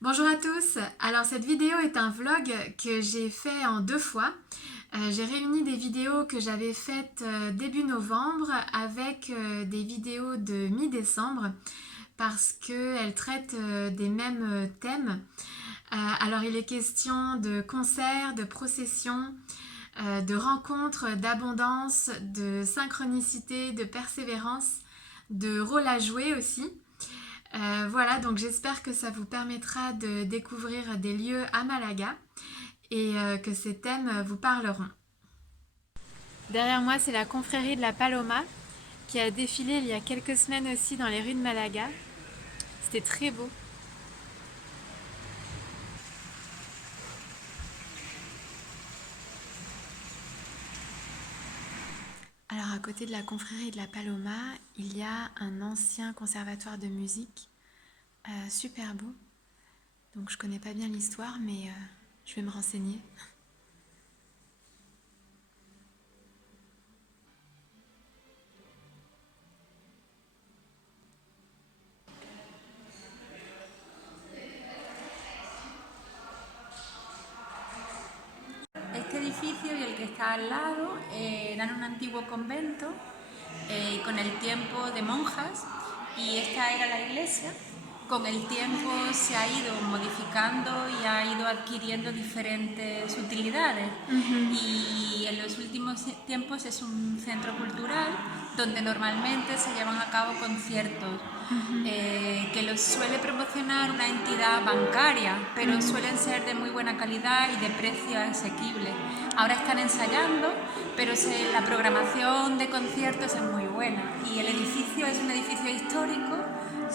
Bonjour à tous, alors cette vidéo est un vlog que j'ai fait en deux fois. J'ai réuni des vidéos que j'avais faites début novembre avec des vidéos de mi-décembre parce qu'elles traitent des mêmes thèmes. Alors il est question de concerts, de processions, de rencontres, d'abondance, de synchronicité, de persévérance, de rôle à jouer aussi. Voilà, donc j'espère que ça vous permettra de découvrir des lieux à Malaga et que ces thèmes vous parleront. Derrière moi, c'est la confrérie de la Paloma qui a défilé il y a quelques semaines aussi dans les rues de Malaga. C'était très beau. Alors à côté de la confrérie de la Paloma, il y a un ancien conservatoire de musique, super beau. Donc je connais pas bien l'histoire, mais je vais me renseigner. Este edificio y el que está al lado eran un antiguo convento con el tiempo de monjas y esta era la iglesia. Con el tiempo se ha ido modificando y ha ido adquiriendo diferentes utilidades y en los últimos tiempos es un centro cultural donde normalmente se llevan a cabo conciertos que los suele promocionar una entidad bancaria, pero suelen ser de muy buena calidad y de precio asequible. Ahora están ensayando, pero la programación de conciertos es muy buena y el edificio es un edificio histórico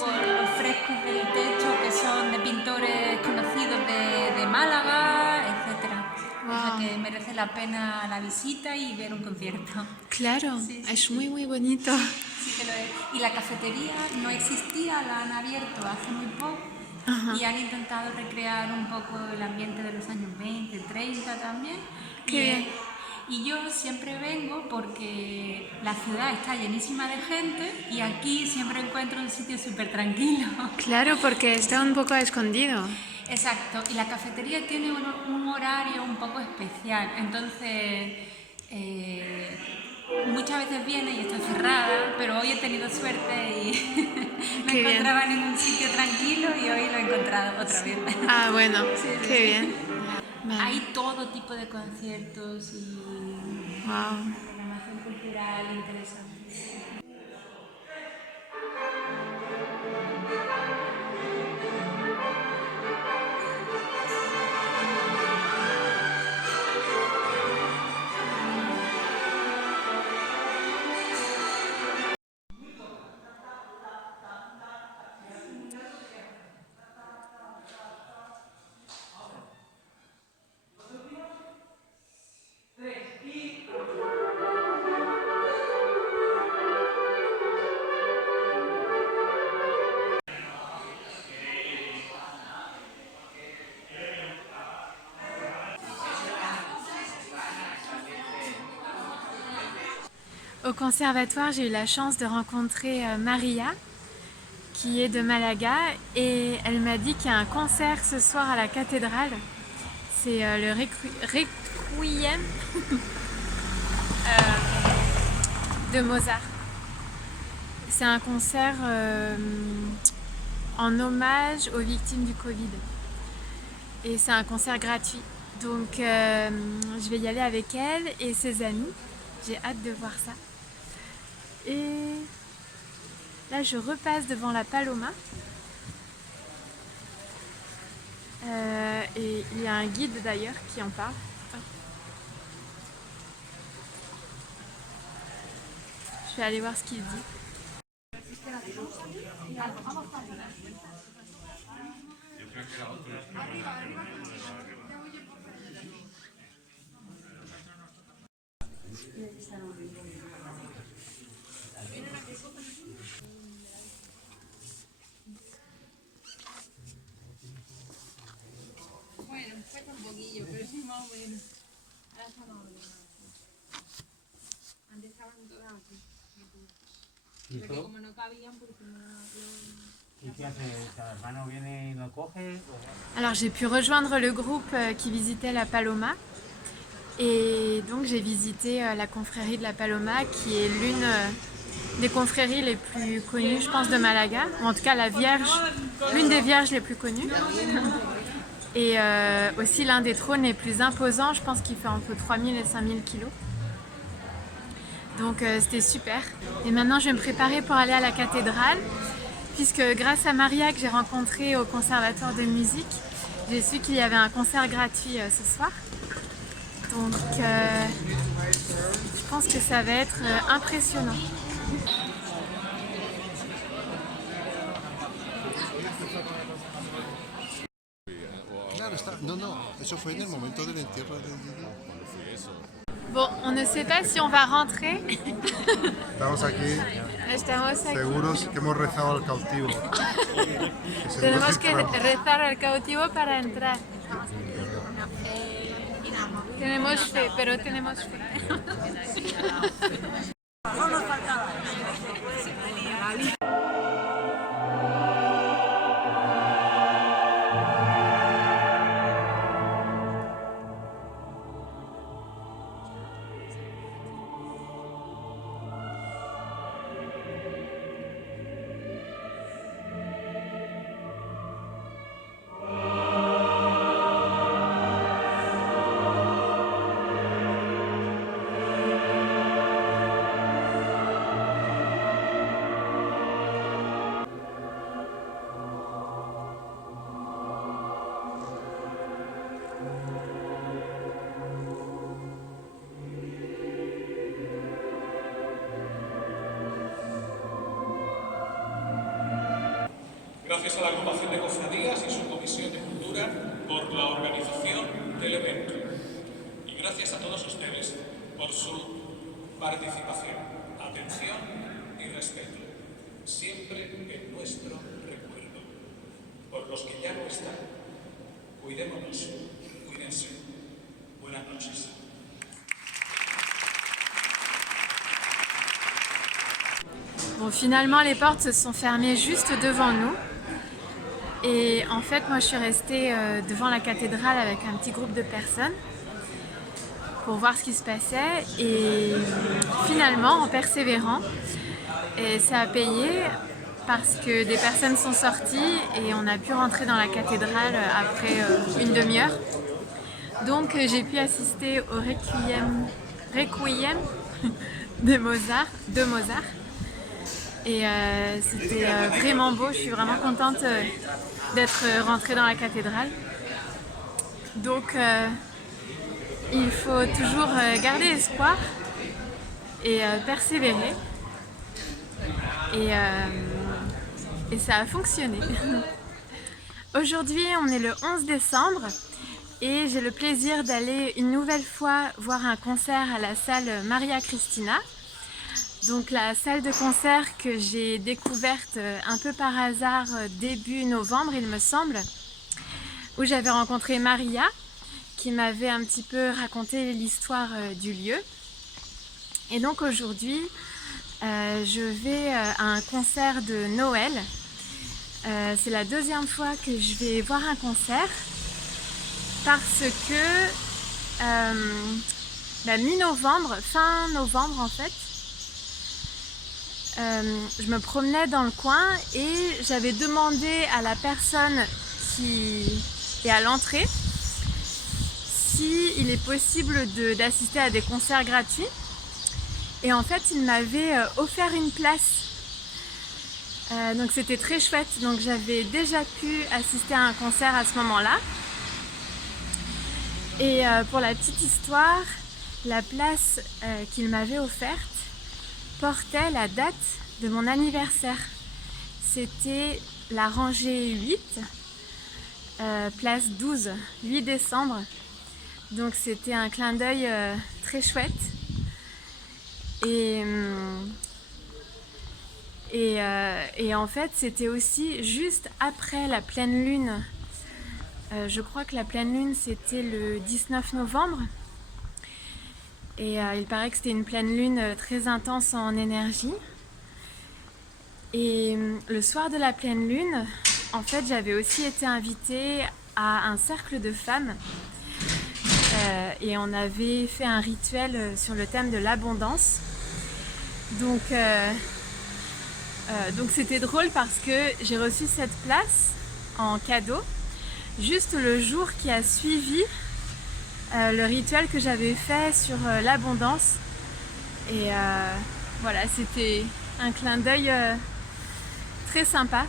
con los frescos del techo que son de pintores conocidos de Málaga, etcétera. O sea Wow. que merece la pena la visita y ver un concierto. Claro, Sí, sí, es sí. muy bonito. Sí que lo es. Y la cafetería no existía, la han abierto hace muy poco Ajá. y han intentado recrear un poco el ambiente de los años 20, 30 también. Qué bien. Y yo siempre vengo porque la ciudad está llenísima de gente y aquí siempre encuentro un sitio súper tranquilo. Claro, porque está un poco escondido. Exacto, y la cafetería tiene un horario un poco especial, entonces eh, muchas veces viene y está cerrada, pero hoy he tenido suerte y no Qué bien. encontraba ningún sitio tranquilo y hoy lo he encontrado otra vez. Ah, bueno, Sí, sí, qué sí. bien. Vale. Hay todo tipo de conciertos y Wow. programación cultural interesante. Au conservatoire, j'ai eu la chance de rencontrer Maria, qui est de Malaga, et elle m'a dit qu'il y a un concert ce soir à la cathédrale. C'est le Requiem de Mozart. C'est un concert en hommage aux victimes du Covid. Et c'est un concert gratuit. Donc je vais y aller avec elle et ses amis. J'ai hâte de voir ça. Et là, je repasse devant la Paloma. Et il y a un guide d'ailleurs qui en parle. Je vais aller voir ce qu'il dit. Bueno, cuesta un poquillo, pero sí más o menos. Ahora está más ordenado. Antes estaban todas aquí. Porque como no cabían, porque no... Alors j'ai pu rejoindre le groupe qui visitait la Paloma et donc j'ai visité la confrérie de la Paloma qui est l'une des confréries les plus connues je pense de Malaga, ou en tout cas la Vierge, l'une des Vierges les plus connues et aussi l'un des trônes les plus imposants, je pense qu'il fait entre 3000 et 5000 kilos. Donc c'était super. Et maintenant je vais me préparer pour aller à la cathédrale, puisque grâce à Maria que j'ai rencontrée au conservatoire de musique, j'ai su qu'il y avait un concert gratuit ce soir. Donc je pense que ça va être impressionnant. Bon, on ne sait pas si on va rentrer. Estamos aquí, Estamos aquí. seguros que hemos rezado al cautivo. Tenemos que rezar al cautivo para entrar. Tenemos fe, pero tenemos fe. Gracias a la agrupación de cofradías y su comisión de cultura por la organización del evento. Y gracias a todos ustedes por su participación, atención y respeto, siempre en nuestro recuerdo. Por los que ya no están, cuidémonos, cuídense. Buenas noches. Bon, finalement, les portes se sont fermées juste devant nous. Et en fait, moi, je suis restée devant la cathédrale avec un petit groupe de personnes pour voir ce qui se passait. Et finalement, en persévérant, et ça a payé parce que des personnes sont sorties et on a pu rentrer dans la cathédrale après une demi-heure. Donc, j'ai pu assister au Requiem de Mozart. Et c'était vraiment beau, je suis vraiment contente d'être rentrée dans la cathédrale. Donc il faut toujours garder espoir et persévérer. Et ça a fonctionné. Aujourd'hui on est le 11 décembre et j'ai le plaisir d'aller une nouvelle fois voir un concert à la salle Maria Cristina. Donc la salle de concert que j'ai découverte un peu par hasard début novembre il me semble, où j'avais rencontré Maria qui m'avait un petit peu raconté l'histoire du lieu. Et donc aujourd'hui je vais à un concert de Noël. C'est la deuxième fois que je vais voir un concert parce que mi-novembre, fin novembre en fait, je me promenais dans le coin et j'avais demandé à la personne qui est à l'entrée s'il est possible d'assister à des concerts gratuits. Et en fait, il m'avait offert une place. Donc c'était très chouette. Donc j'avais déjà pu assister à un concert à ce moment-là. Et pour la petite histoire, la place qu'il m'avait offerte portait la date de mon anniversaire. C'était la rangée 8, place 12, 8 décembre. Donc c'était un clin d'œil très chouette. Et en fait c'était aussi juste après la pleine lune. Je crois que la pleine lune c'était le 19 novembre. Et il paraît que c'était une pleine lune très intense en énergie. Et le soir de la pleine lune, en fait, j'avais aussi été invitée à un cercle de femmes et on avait fait un rituel sur le thème de l'abondance. Donc c'était drôle parce que j'ai reçu cette place en cadeau juste le jour qui a suivi le rituel que j'avais fait sur l'abondance. Et voilà, c'était un clin d'œil très sympa.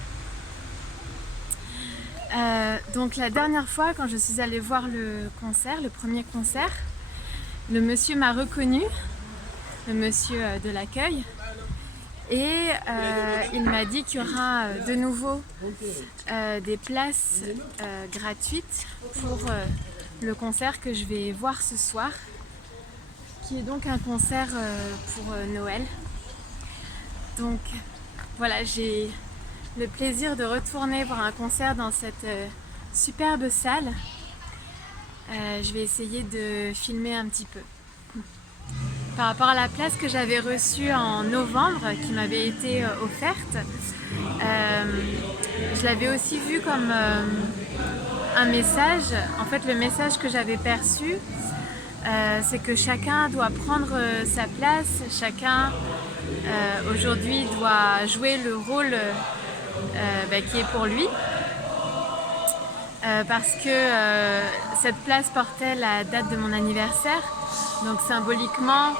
Donc la dernière fois, quand je suis allée voir le concert, le premier concert, le monsieur m'a reconnue, le monsieur de l'accueil, et il m'a dit qu'il y aura de nouveau des places gratuites pour le concert que je vais voir ce soir, qui est donc un concert pour Noël. Donc voilà, j'ai le plaisir de retourner voir un concert dans cette superbe salle. Je vais essayer de filmer un petit peu. Par rapport à la place que j'avais reçue en novembre, qui m'avait été offerte, je l'avais aussi vue comme un message. En fait, le message que j'avais perçu, c'est que chacun doit prendre sa place, chacun aujourd'hui doit jouer le rôle qui est pour lui. Parce que cette place portait la date de mon anniversaire, donc symboliquement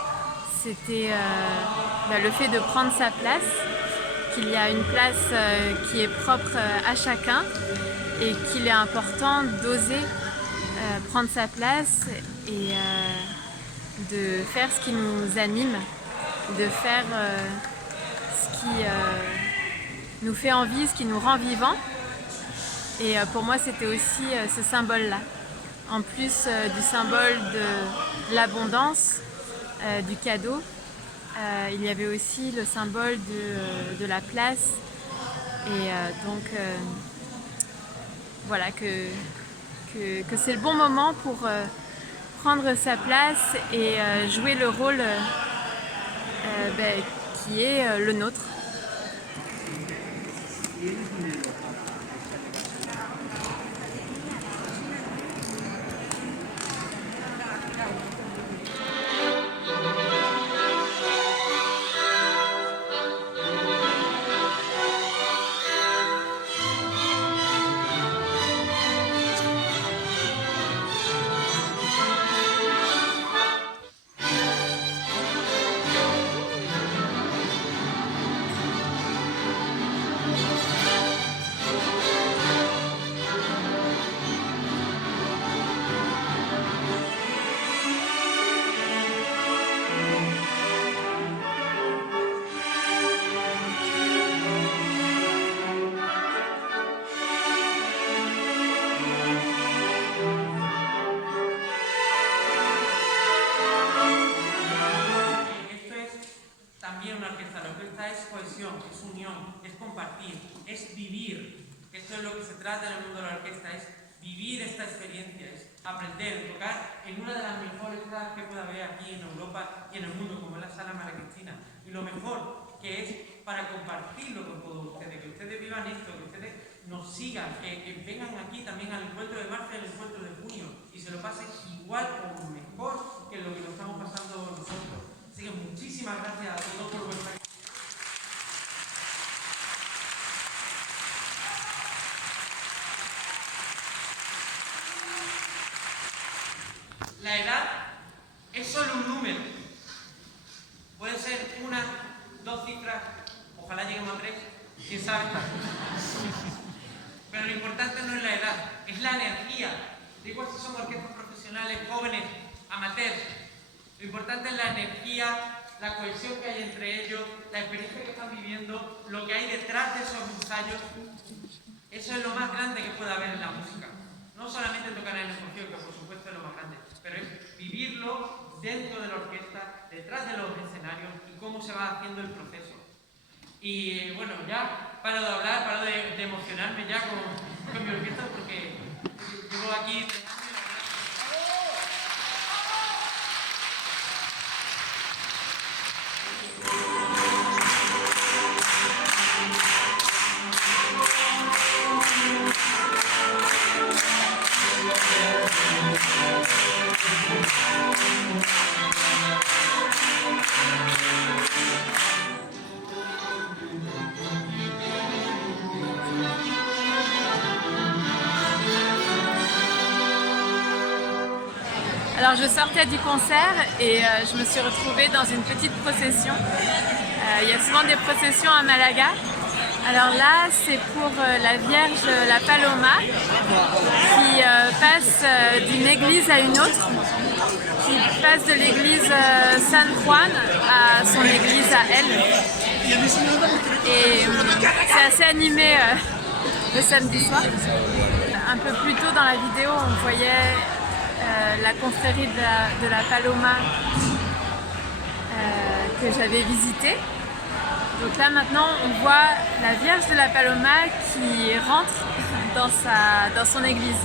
c'était le fait de prendre sa place, qu'il y a une place qui est propre à chacun et qu'il est important d'oser prendre sa place et de faire ce qui nous anime, de faire ce qui nous fait envie, ce qui nous rend vivants. Et pour moi, c'était aussi ce symbole-là. En plus du symbole de l'abondance, du cadeau, il y avait aussi le symbole de la place. Et donc, voilà, que c'est le bon moment pour prendre sa place et jouer le rôle qui est le nôtre. Es unión, es compartir, es vivir. Esto es lo que se trata en el mundo de la orquesta, es vivir esta experiencia, es aprender, tocar en una de las mejores salas que pueda haber aquí en Europa y en el mundo, como es la Sala María Cristina. Y lo mejor que es para compartirlo con todos ustedes, que ustedes vivan esto, que ustedes nos sigan, que vengan aquí también al encuentro de marzo y al encuentro de junio y se lo pasen igual o mejor que lo que lo estamos pasando nosotros. Así que muchísimas gracias a todos por vuestra... La edad es solo un número. Puede ser una, dos cifras, ojalá lleguemos a tres, quién sabe. Pero lo importante no es la edad, es la energía. Da igual si somos orquestas profesionales, jóvenes, amateurs. Lo importante es la energía, la cohesión que hay entre ellos, la experiencia que están viviendo, lo que hay detrás de esos ensayos. Eso es lo más grande que puede haber en la música. No solamente tocar en el concierto, que por supuesto es lo más grande, pero es vivirlo dentro de la orquesta, detrás de los escenarios y cómo se va haciendo el proceso. Y bueno, ya paro de hablar, paro de emocionarme ya con mi orquesta porque llevo aquí 3 años. Alors je sortais du concert et je me suis retrouvée dans une petite procession. Il y a souvent des processions à Malaga. Alors là, c'est pour la Vierge la Paloma qui passe d'une église à une autre, qui passe de l'église San Juan à son église à elle. Et c'est assez animé le samedi soir. Un peu plus tôt dans la vidéo, on voyait la confrérie de la Paloma que j'avais visitée. Donc là maintenant on voit la Vierge de la Paloma qui rentre dans son église.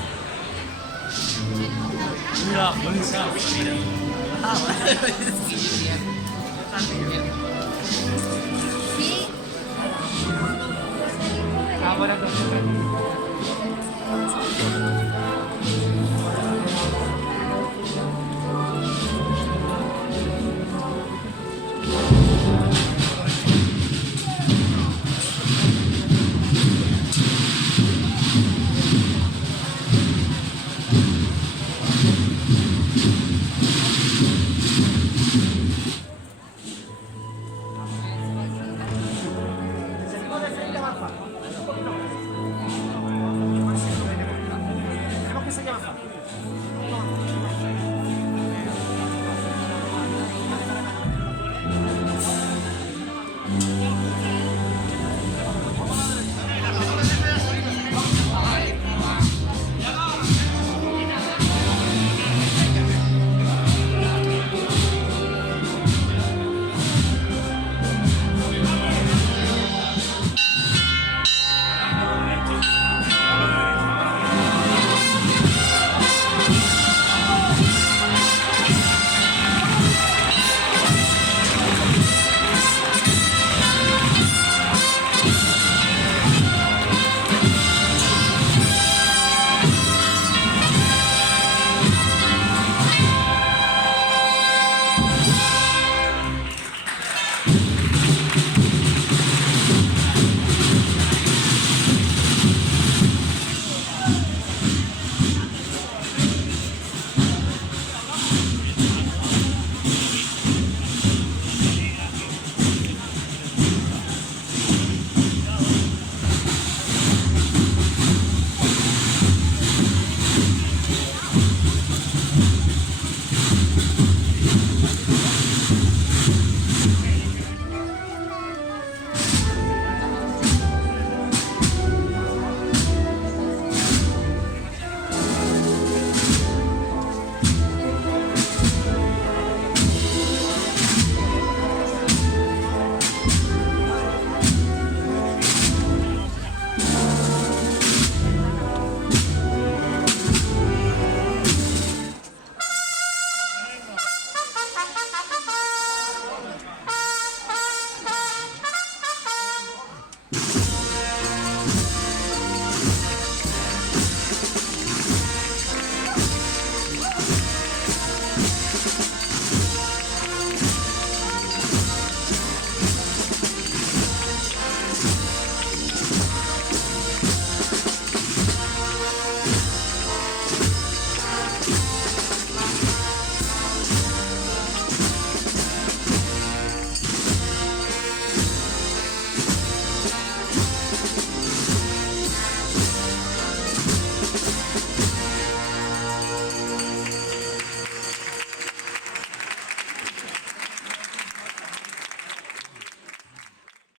¿Cómo que se llama?